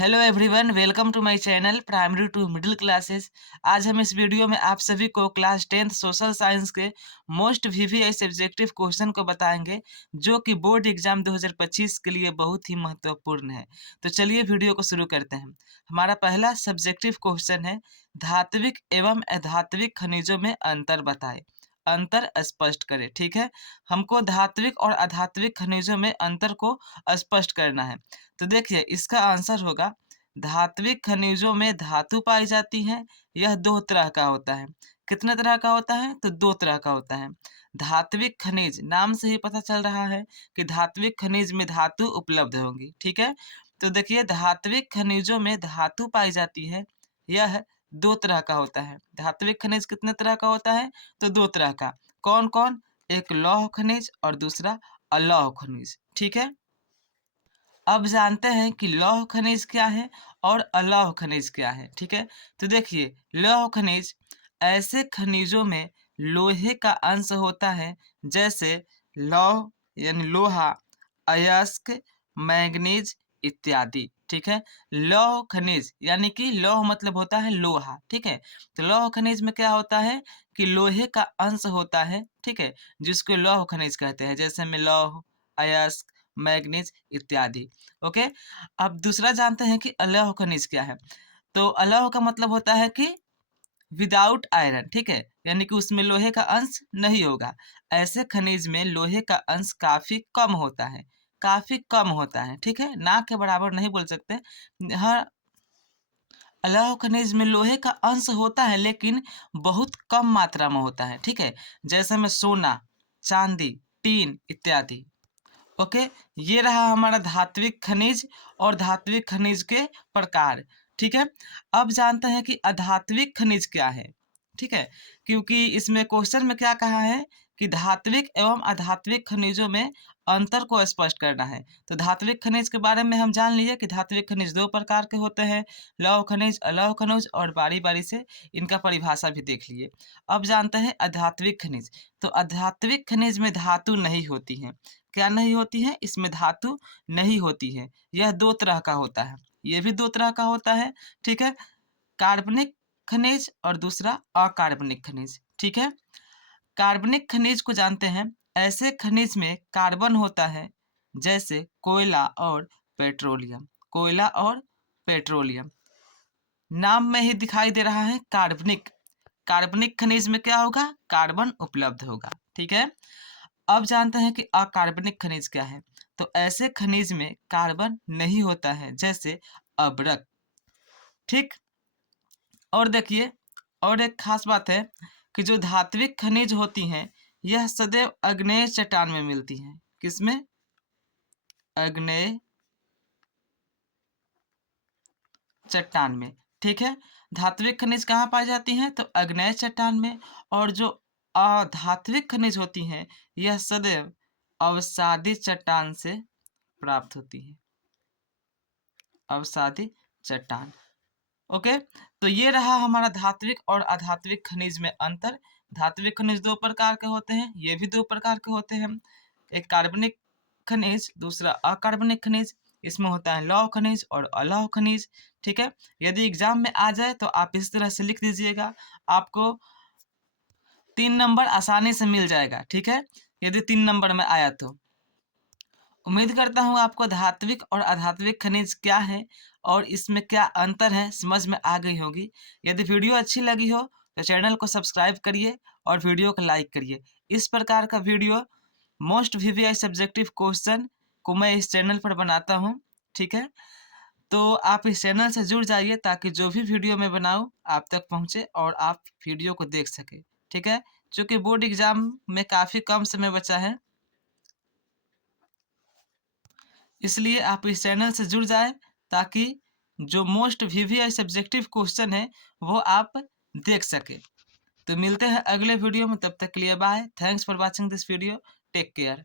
Hello everyone, welcome to my channel primary to middle classes. आज हम इस video में आप सभी को क्लास 10th सोशल साइंस के मोस्ट वीवीआई ऑब्जेक्टिव क्वेश्चन को बताएंगे, जो कि बोर्ड एग्जाम 2025 के लिए बहुत ही महत्वपूर्ण है। तो चलिए वीडियो को शुरू करते हैं। हमारा पहला सब्जेक्टिव क्वेश्चन है, धात्विक एवं अधात्विक खनिजों में अंतर बताएं। अंतर स्पष्ट करें। ठीक है, हमको धात्विक और अधात्विक खनिजों में अंतर को स्पष्ट करना है। तो देखिए, इसका आंसर होगा, धात्विक खनिजों में धातु पाई जाती है। यह दो तरह का होता है। कितने तरह का होता है? तो दो तरह का होता है। धात्विक खनिज, नाम से ही पता चल रहा है कि धात्विक खनिज में धातु उपलब्ध होंगी। ठीक है, तो देखिए, धात्विक खनिजों में धातु पाई जाती है। यह दो तरह का होता है। धात्विक खनिज कितने तरह का होता है? तो दो तरह का। कौन कौन? एक लौह खनिज और दूसरा अलौह खनिज। ठीक है, अब जानते हैं कि लौह खनिज क्या है और अलौह खनिज क्या है। ठीक है, तो देखिए, लौह खनिज ऐसे खनिजों में लोहे का अंश होता है, जैसे लौह यानी लोहा, अयस्क, मैंगनीज इत्यादि। ठीक है, लौह खनिज यानी कि लौह मतलब होता है लोहा। ठीक है, तो लौह खनिज में क्या होता है कि लोहे का अंश होता है। ठीक है, जिसको लौह खनिज कहते हैं, जैसे में लौह, अयस्क, मैंगनीज इत्यादि। ओके, अब दूसरा जानते हैं कि अलौह खनिज क्या है। तो अलौह का मतलब होता है कि विदाउट आयरन। ठीक है, यानी कि उसमें लोहे का अंश नहीं होगा। ऐसे खनिज में लोहे का अंश काफी कम होता है, काफी कम होता है। ठीक है, ना के बराबर नहीं बोल सकते। हर अलौह खनिज में लोहे का अंश होता है, लेकिन बहुत कम मात्रा में होता है। ठीक है, जैसे में सोना, चांदी, टीन इत्यादि। ओके, ये रहा हमारा धात्विक खनिज और धात्विक खनिज के प्रकार। ठीक है, अब जानते हैं कि अधात्विक खनिज क्या है। ठीक है, क्योंकि इसमें क्वेश्चन में क्या कहा है कि धात्विक एवं अधात्विक खनिजों में अंतर को स्पष्ट करना है। तो धात्विक खनिज के बारे में हम जान लिए कि धात्विक खनिज दो प्रकार के होते हैं, लौह खनिज, अलौह खनिज, और बारी बारी से इनका परिभाषा भी देख लिए। अब जानते हैं अधात्विक खनिज। तो अधात्विक खनिज में धातु नहीं होती है। क्या नहीं होती है? इसमें धातु नहीं होती है। यह दो तरह का होता है, ये भी दो तरह का होता है। ठीक है, कार्बनिक खनिज और दूसरा अकार्बनिक खनिज। ठीक है, कार्बनिक खनिज को जानते हैं, ऐसे खनिज में कार्बन होता है, जैसे कोयला और पेट्रोलियम। कोयला और पेट्रोलियम नाम में ही दिखाई दे रहा है कार्बनिक। कार्बनिक खनिज में क्या होगा? कार्बन उपलब्ध होगा। ठीक है, अब जानते हैं कि अकार्बनिक खनिज क्या है। तो ऐसे खनिज में कार्बन नहीं होता है, जैसे अभ्रक। ठीक, और देखिए, और एक खास बात है कि जो धात्विक खनिज होती हैं, यह सदैव आग्नेय चट्टान में मिलती हैं। किसमें? आग्नेय चट्टान में। ठीक है, धात्विक खनिज कहाँ पाई जाती हैं? तो आग्नेय चट्टान में। और जो अधात्विक खनिज होती हैं, यह सदैव अवसादी चट्टान से प्राप्त होती है। अवसादी चट्टान। ओके, तो ये रहा हमारा धात्विक और अधात्विक खनिज में अंतर। धात्विक खनिज दो प्रकार के होते हैं, ये भी दो प्रकार के होते हैं। एक कार्बनिक खनिज, दूसरा अकार्बनिक खनिज। इसमें होता है लौह खनिज और अलौह खनिज। ठीक है, यदि एग्जाम में आ जाए तो आप इस तरह से लिख दीजिएगा, आपको 3 नंबर आसानी से मिल जाएगा। ठीक है, यदि 3 नंबर में आया तो। उम्मीद करता हूँ आपको धात्विक और अधात्विक खनिज क्या है और इसमें क्या अंतर है समझ में आ गई होगी। यदि वीडियो अच्छी लगी हो तो चैनल को सब्सक्राइब करिए और वीडियो को लाइक करिए। इस प्रकार का video most VVI subjective question को मैं इस चैनल पर बनाता हूँ। ठीक है, तो आप इस चैनल से जुड़ जाइए, ताकि जो भी वीडियो मैं बनाऊँ आप तक पहुँचे और आप वीडियो को देख सकें। ठीक है, चूँकि बोर्ड एग्जाम में काफ़ी कम समय बचा है, इसलिए आप इस चैनल से जुड़ जाएं, ताकि जो मोस्ट वीवीआई सब्जेक्टिव क्वेश्चन है वो आप देख सके। तो मिलते हैं अगले वीडियो में, तब तक के लिए bye. Thanks for watching this video. Take care.